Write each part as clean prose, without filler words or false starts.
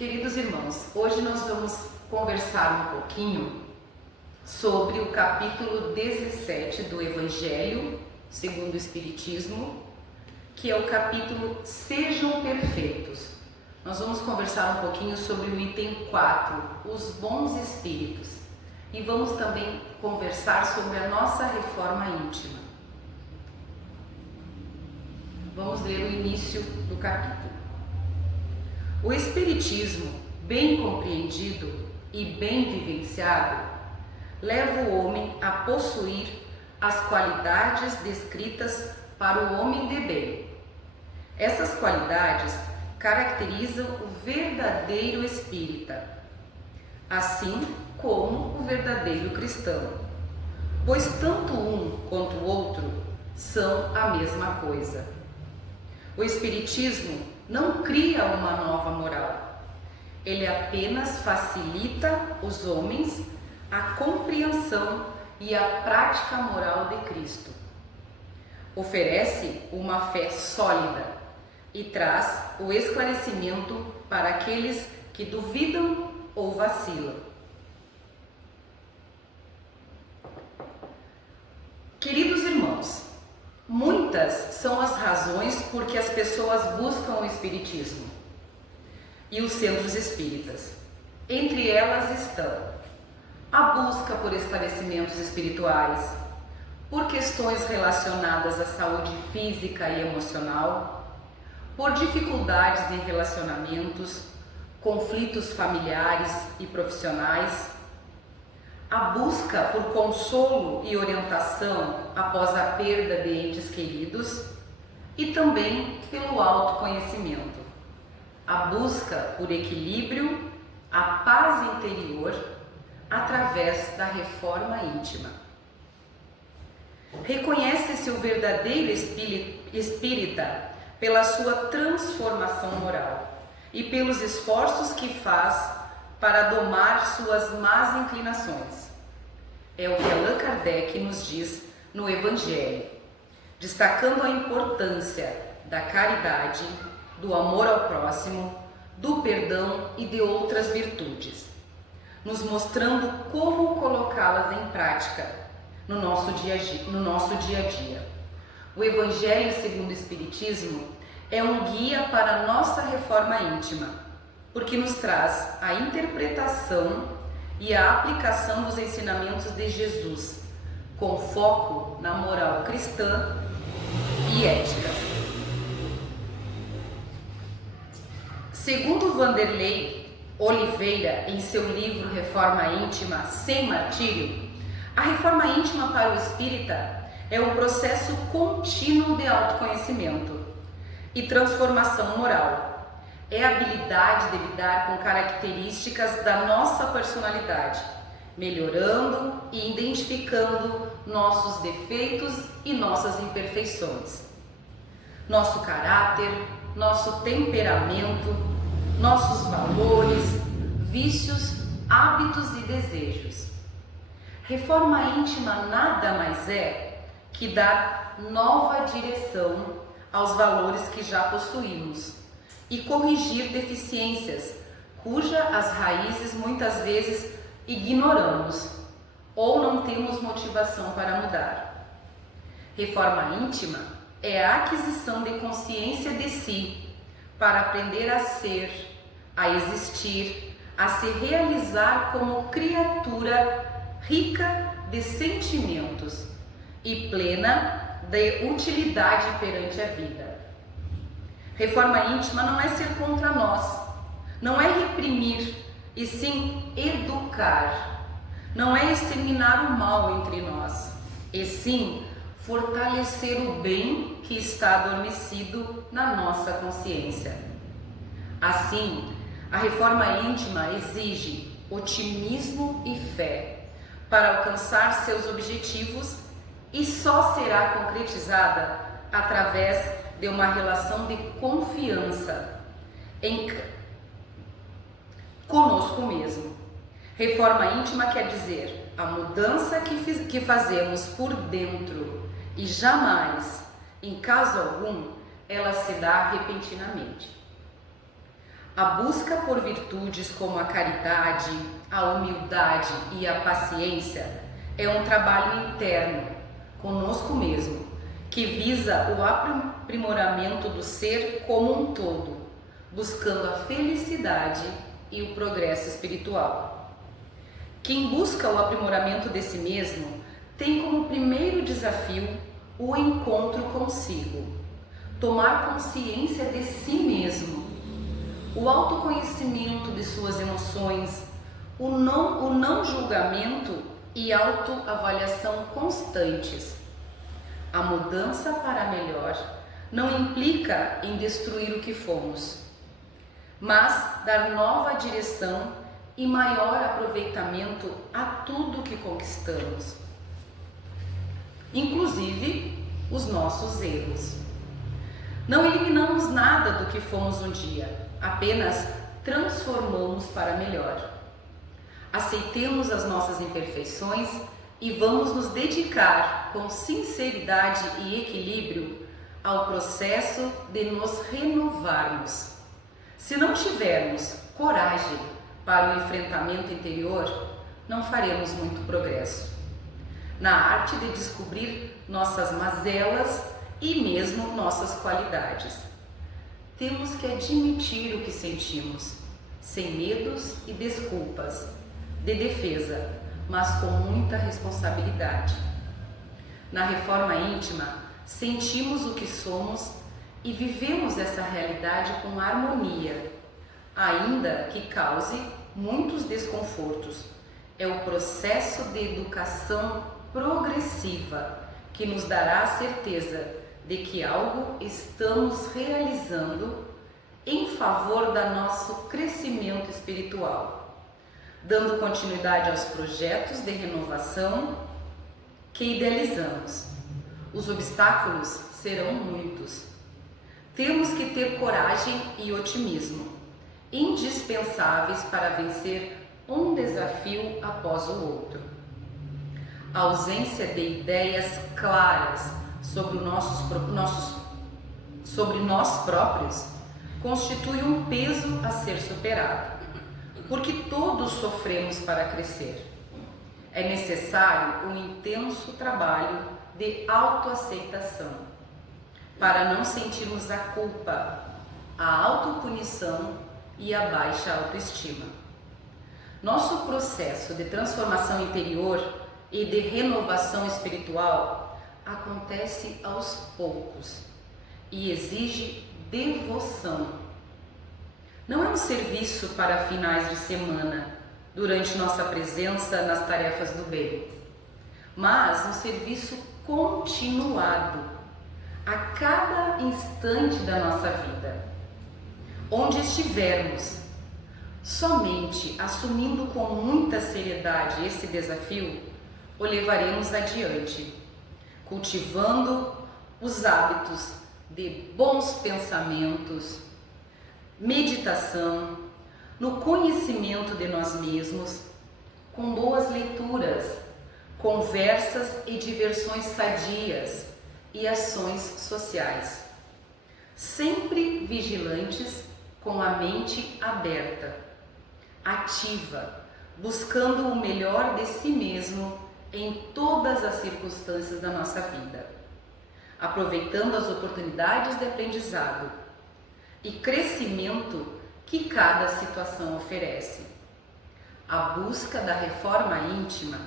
Queridos irmãos, hoje nós vamos conversar um pouquinho sobre o capítulo 17 do Evangelho segundo o Espiritismo, que é o capítulo Sejam Perfeitos. Nós vamos conversar um pouquinho sobre o item 4, os bons espíritos, e vamos também conversar sobre a nossa reforma íntima. Vamos ler o início do capítulo. O Espiritismo, bem compreendido e bem vivenciado, leva o homem a possuir as qualidades descritas para o homem de bem. Essas qualidades caracterizam o verdadeiro espírita, assim como o verdadeiro cristão, pois tanto um quanto o outro são a mesma coisa. O Espiritismo não cria uma nova moral, ele apenas facilita os homens a compreensão e a prática moral de Cristo. Oferece uma fé sólida e traz o esclarecimento para aqueles que duvidam ou vacilam. Queridos irmãos, muitas são as razões por que as pessoas buscam o Espiritismo e os centros espíritas. Entre elas estão a busca por esclarecimentos espirituais, por questões relacionadas à saúde física e emocional, por dificuldades em relacionamentos, conflitos familiares e profissionais, a busca por consolo e orientação após a perda de entes queridos e também pelo autoconhecimento, a busca por equilíbrio, a paz interior através da reforma íntima. Reconhece-se o verdadeiro espírita pela sua transformação moral e pelos esforços que faz para domar suas más inclinações. É o que Allan Kardec nos diz no Evangelho, destacando a importância da caridade, do amor ao próximo, do perdão e de outras virtudes, nos mostrando como colocá-las em prática no nosso dia a dia. O Evangelho segundo o Espiritismo é um guia para a nossa reforma íntima, porque nos traz a interpretação e a aplicação dos ensinamentos de Jesus, com foco na moral cristã e ética. Segundo Vanderlei Oliveira, em seu livro Reforma Íntima Sem Martírio, a reforma íntima para o espírita é um processo contínuo de autoconhecimento e transformação moral. É a habilidade de lidar com características da nossa personalidade, melhorando e identificando nossos defeitos e nossas imperfeições, nosso caráter, nosso temperamento, nossos valores, vícios, hábitos e desejos. Reforma íntima nada mais é que dar nova direção aos valores que já possuímos e corrigir deficiências cujas as raízes muitas vezes ignoramos ou não temos motivação para mudar. Reforma íntima é a aquisição de consciência de si para aprender a ser, a existir, a se realizar como criatura rica de sentimentos e plena de utilidade perante a vida. Reforma íntima não é ser contra nós, não é reprimir, e sim educar. Não é exterminar o mal entre nós, e sim fortalecer o bem que está adormecido na nossa consciência. Assim, a reforma íntima exige otimismo e fé para alcançar seus objetivos e só será concretizada através de uma relação de confiança conosco mesmo. Reforma íntima quer dizer a mudança que fazemos por dentro e jamais, em caso algum, ela se dá repentinamente. A busca por virtudes como a caridade, a humildade e a paciência é um trabalho interno, conosco mesmo, que visa o aprimoramento do ser como um todo, buscando a felicidade e o progresso espiritual. Quem busca o aprimoramento de si mesmo tem como primeiro desafio o encontro consigo, tomar consciência de si mesmo, o autoconhecimento de suas emoções, o não julgamento e autoavaliação constantes. A mudança para melhor não implica em destruir o que fomos, mas dar nova direção e maior aproveitamento a tudo que conquistamos, inclusive os nossos erros. Não eliminamos nada do que fomos um dia, apenas transformamos para melhor. Aceitemos as nossas imperfeições e vamos nos dedicar com sinceridade e equilíbrio ao processo de nos renovarmos. Se não tivermos coragem para o enfrentamento interior, não faremos muito progresso na arte de descobrir nossas mazelas e mesmo nossas qualidades. Temos que admitir o que sentimos, sem medos e desculpas, de defesa, mas com muita responsabilidade. Na reforma íntima, sentimos o que somos e vivemos essa realidade com harmonia, ainda que cause muitos desconfortos. É o processo de educação progressiva que nos dará a certeza de que algo estamos realizando em favor do nosso crescimento espiritual, dando continuidade aos projetos de renovação que idealizamos. Os obstáculos serão muitos. Temos que ter coragem e otimismo, indispensáveis para vencer um desafio após o outro. A ausência de ideias claras sobre nós próprios constitui um peso a ser superado, porque todos sofremos para crescer. É necessário um intenso trabalho de autoaceitação, para não sentirmos a culpa, a autopunição e a baixa autoestima. Nosso processo de transformação interior e de renovação espiritual acontece aos poucos e exige devoção. Não é um serviço para finais de semana, durante nossa presença nas tarefas do bem, mas um serviço continuado, a cada instante da nossa vida. Onde estivermos, somente assumindo com muita seriedade esse desafio, o levaremos adiante, cultivando os hábitos de bons pensamentos, meditação, no conhecimento de nós mesmos, com boas leituras, conversas e diversões sadias e ações sociais, sempre vigilantes, com a mente aberta, ativa, buscando o melhor de si mesmo em todas as circunstâncias da nossa vida, aproveitando as oportunidades de aprendizado e crescimento que cada situação oferece. A busca da reforma íntima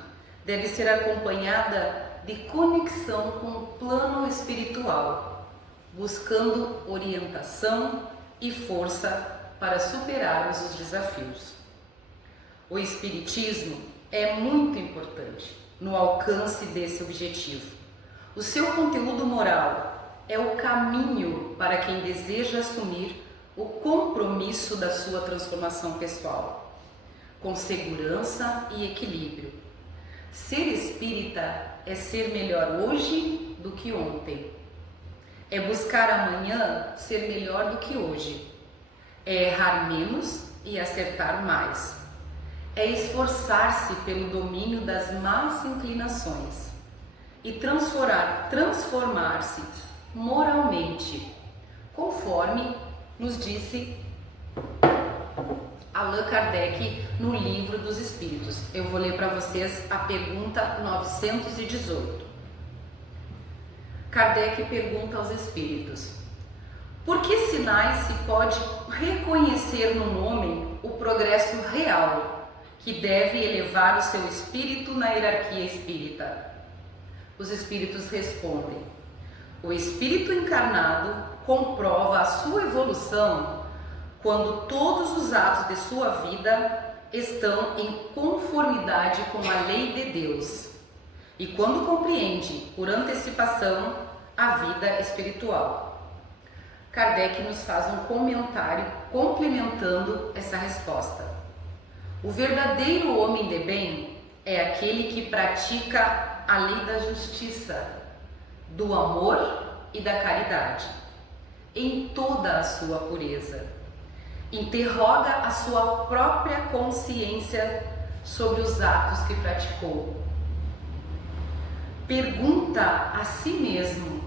deve ser acompanhada de conexão com o plano espiritual, buscando orientação e força para superarmos os desafios. O Espiritismo é muito importante no alcance desse objetivo. O seu conteúdo moral é o caminho para quem deseja assumir o compromisso da sua transformação pessoal, com segurança e equilíbrio. Ser espírita é ser melhor hoje do que ontem. É buscar amanhã ser melhor do que hoje. É errar menos e acertar mais. É esforçar-se pelo domínio das más inclinações e transformar-se moralmente, conforme nos disse Allan Kardec no Livro dos Espíritos. Eu vou ler para vocês a pergunta 918. Kardec pergunta aos espíritos: por que sinais se pode reconhecer no homem o progresso real que deve elevar o seu espírito na hierarquia espírita? Os espíritos respondem: o espírito encarnado comprova a sua evolução quando todos os atos de sua vida estão em conformidade com a lei de Deus e quando compreende, por antecipação, a vida espiritual. Kardec nos faz um comentário complementando essa resposta. O verdadeiro homem de bem é aquele que pratica a lei da justiça, do amor e da caridade, em toda a sua pureza. Interroga a sua própria consciência sobre os atos que praticou. Pergunta a si mesmo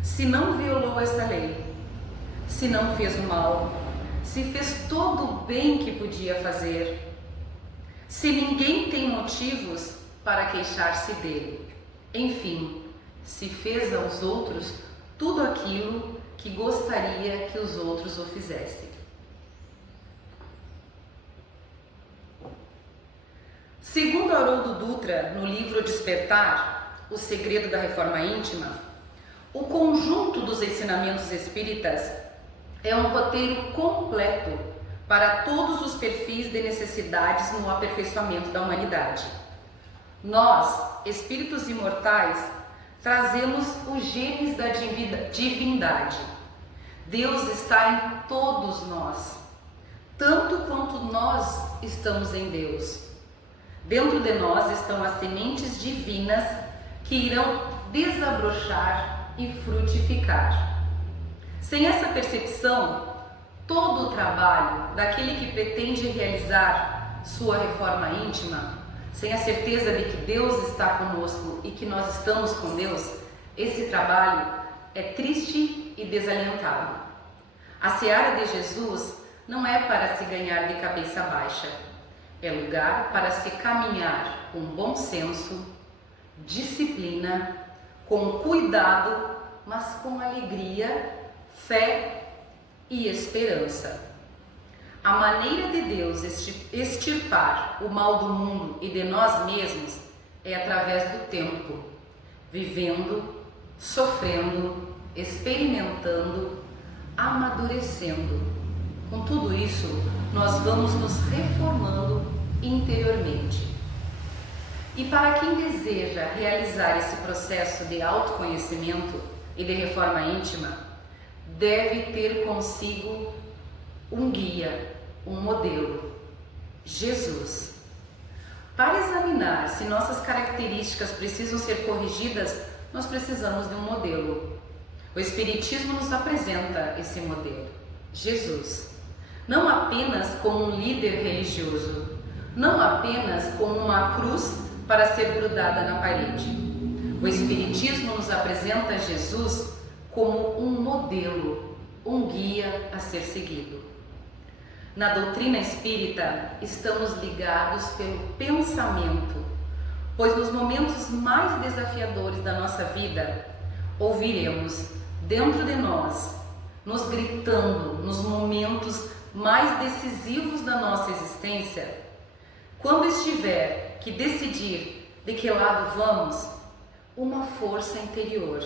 se não violou essa lei, se não fez o mal, se fez todo o bem que podia fazer, se ninguém tem motivos para queixar-se dele. Enfim, se fez aos outros tudo aquilo que gostaria que os outros o fizessem. Segundo Haroldo Dutra, no livro Despertar, o segredo da reforma íntima, o conjunto dos ensinamentos espíritas é um roteiro completo para todos os perfis de necessidades no aperfeiçoamento da humanidade. Nós, espíritos imortais, trazemos os genes da divindade. Deus está em todos nós, tanto quanto nós estamos em Deus. Dentro de nós estão as sementes divinas que irão desabrochar e frutificar. Sem essa percepção, todo o trabalho daquele que pretende realizar sua reforma íntima, sem a certeza de que Deus está conosco e que nós estamos com Deus, esse trabalho é triste e desalentado. A seara de Jesus não é para se ganhar de cabeça baixa, é lugar para se caminhar com bom senso, disciplina, com cuidado, mas com alegria, fé e esperança. A maneira de Deus extirpar o mal do mundo e de nós mesmos é através do tempo, vivendo, sofrendo, experimentando, amadurecendo. Com tudo isso, nós vamos nos reformando interiormente. E para quem deseja realizar esse processo de autoconhecimento e de reforma íntima, deve ter consigo um guia, um modelo, Jesus. Para examinar se nossas características precisam ser corrigidas, nós precisamos de um modelo. O Espiritismo nos apresenta esse modelo, Jesus. Não apenas como um líder religioso, não apenas como uma cruz para ser grudada na parede. O Espiritismo nos apresenta Jesus como um modelo, um guia a ser seguido. Na doutrina espírita, estamos ligados pelo pensamento, pois nos momentos mais desafiadores da nossa vida, ouviremos dentro de nós, nos gritando nos momentos mais decisivos da nossa existência, quando estiver que decidir de que lado vamos, uma força interior.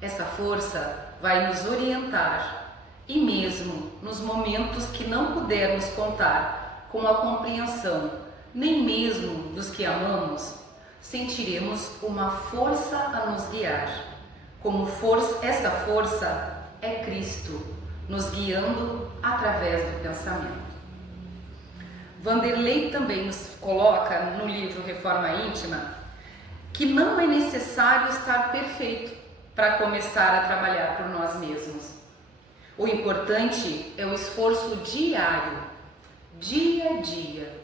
Essa força vai nos orientar e mesmo nos momentos que não pudermos contar com a compreensão, nem mesmo dos que amamos, sentiremos uma força a nos guiar. Essa força é Cristo, nos guiando através do pensamento. Vanderlei também nos coloca no livro Reforma Íntima que não é necessário estar perfeito para começar a trabalhar por nós mesmos. O importante é o esforço diário, dia a dia,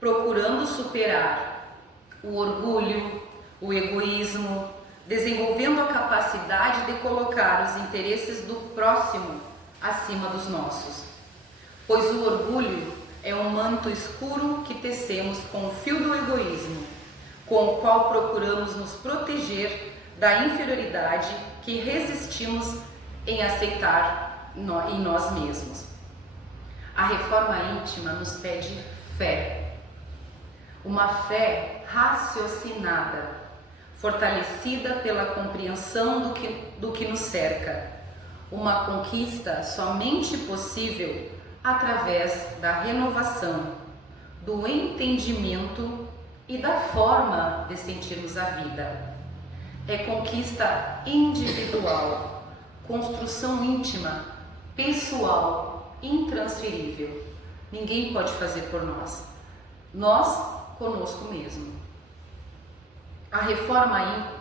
procurando superar o orgulho, o egoísmo, desenvolvendo a capacidade de colocar os interesses do próximo acima dos nossos. pois o orgulho é um manto escuro que tecemos com o fio do egoísmo, com o qual procuramos nos proteger da inferioridade que resistimos em aceitar em nós mesmos. A reforma íntima nos pede fé, uma fé raciocinada, fortalecida pela compreensão do que nos cerca, uma conquista somente possível através da renovação, do entendimento e da forma de sentirmos a vida. É conquista individual, construção íntima, pessoal, intransferível. Ninguém pode fazer por nós. Nós, conosco mesmo. A reforma íntima,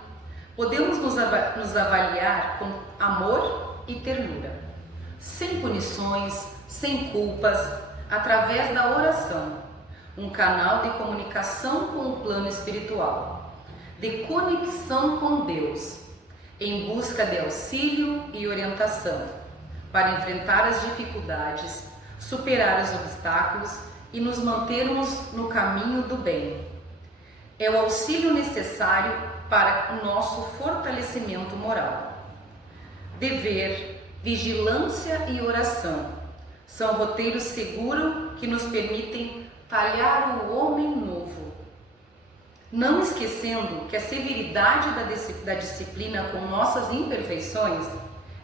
podemos nos avaliar com amor e ternura, sem punições, sem culpas, através da oração, um canal de comunicação com o plano espiritual, de conexão com Deus, em busca de auxílio e orientação, para enfrentar as dificuldades, superar os obstáculos e nos mantermos no caminho do bem. É o auxílio necessário para o nosso fortalecimento moral. Dever, vigilância e oração são roteiros seguros que nos permitem talhar o homem novo. Não esquecendo que a severidade da disciplina com nossas imperfeições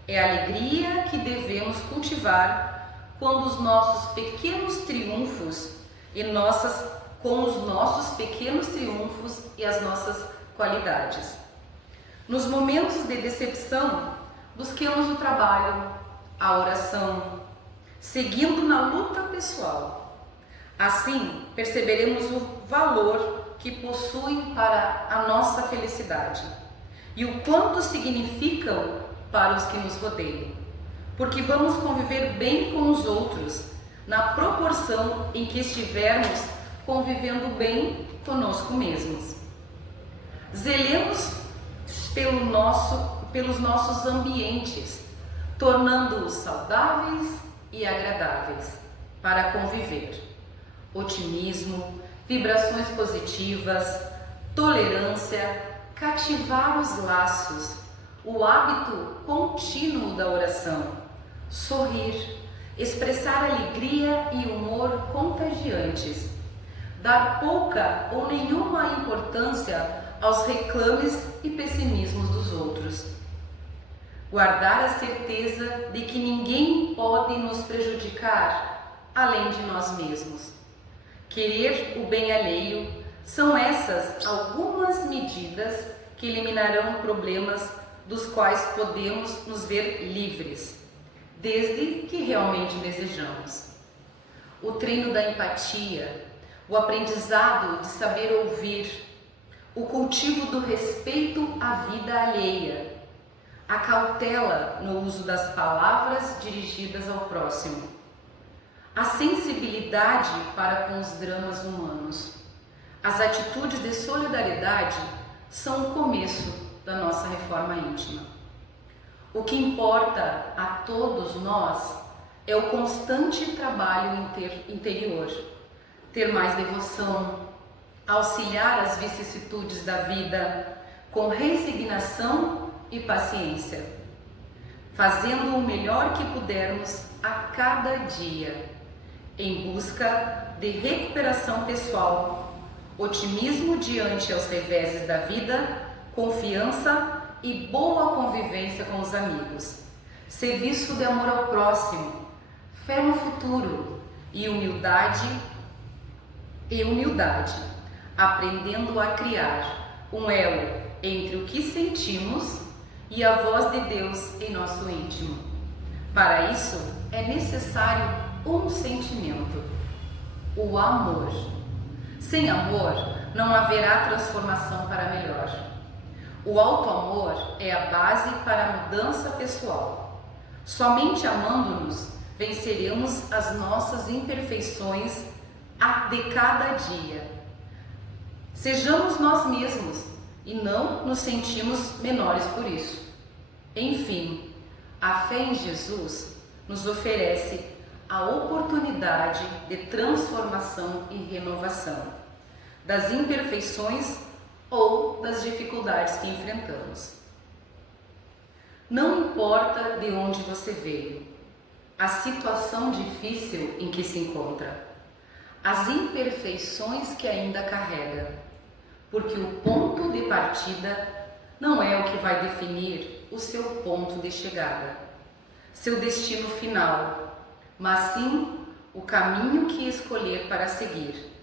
é a alegria que devemos cultivar quando os nossos pequenos triunfos com os nossos pequenos triunfos e as nossas qualidades. Nos momentos de decepção, busquemos o trabalho, a oração, seguindo na luta pessoal. Assim, perceberemos o valor que possuem para a nossa felicidade e o quanto significam para os que nos rodeiam, porque vamos conviver bem com os outros na proporção em que estivermos convivendo bem conosco mesmos. Zelemos pelos nossos ambientes, tornando-os saudáveis e agradáveis para conviver. Otimismo, vibrações positivas, tolerância, cativar os laços, o hábito contínuo da oração, sorrir, expressar alegria e humor contagiantes, dar pouca ou nenhuma importância aos reclames e pessimismos dos outros, guardar a certeza de que ninguém pode nos prejudicar além de nós mesmos. Querer o bem alheio são essas algumas medidas que eliminarão problemas dos quais podemos nos ver livres, desde que realmente desejamos. O treino da empatia, o aprendizado de saber ouvir, o cultivo do respeito à vida alheia, a cautela no uso das palavras dirigidas ao próximo, a sensibilidade para com os dramas humanos. As atitudes de solidariedade são o começo da nossa reforma íntima. O que importa a todos nós é o constante trabalho interior, ter mais devoção, auxiliar as vicissitudes da vida com resignação e paciência, fazendo o melhor que pudermos a cada dia, em busca de recuperação pessoal, otimismo diante aos reveses da vida, confiança e boa convivência com os amigos, serviço de amor ao próximo, fé no futuro e humildade, aprendendo a criar um elo entre o que sentimos e a voz de Deus em nosso íntimo. Para isso é necessário um sentimento, o amor. Sem amor não haverá transformação para melhor. O auto-amor é a base para a mudança pessoal. Somente amando-nos venceremos as nossas imperfeições de cada dia. Sejamos nós mesmos e não nos sentimos menores por isso. Enfim, a fé em Jesus nos oferece a oportunidade de transformação e renovação, das imperfeições ou das dificuldades que enfrentamos. Não importa de onde você veio, a situação difícil em que se encontra, as imperfeições que ainda carrega, porque o ponto de partida não é o que vai definir o seu ponto de chegada, seu destino final, mas sim o caminho que escolher para seguir,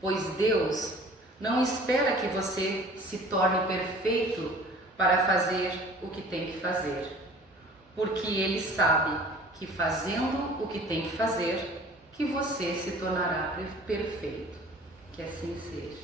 pois Deus não espera que você se torne perfeito para fazer o que tem que fazer, porque Ele sabe que fazendo o que tem que fazer, que você se tornará perfeito. Que assim seja.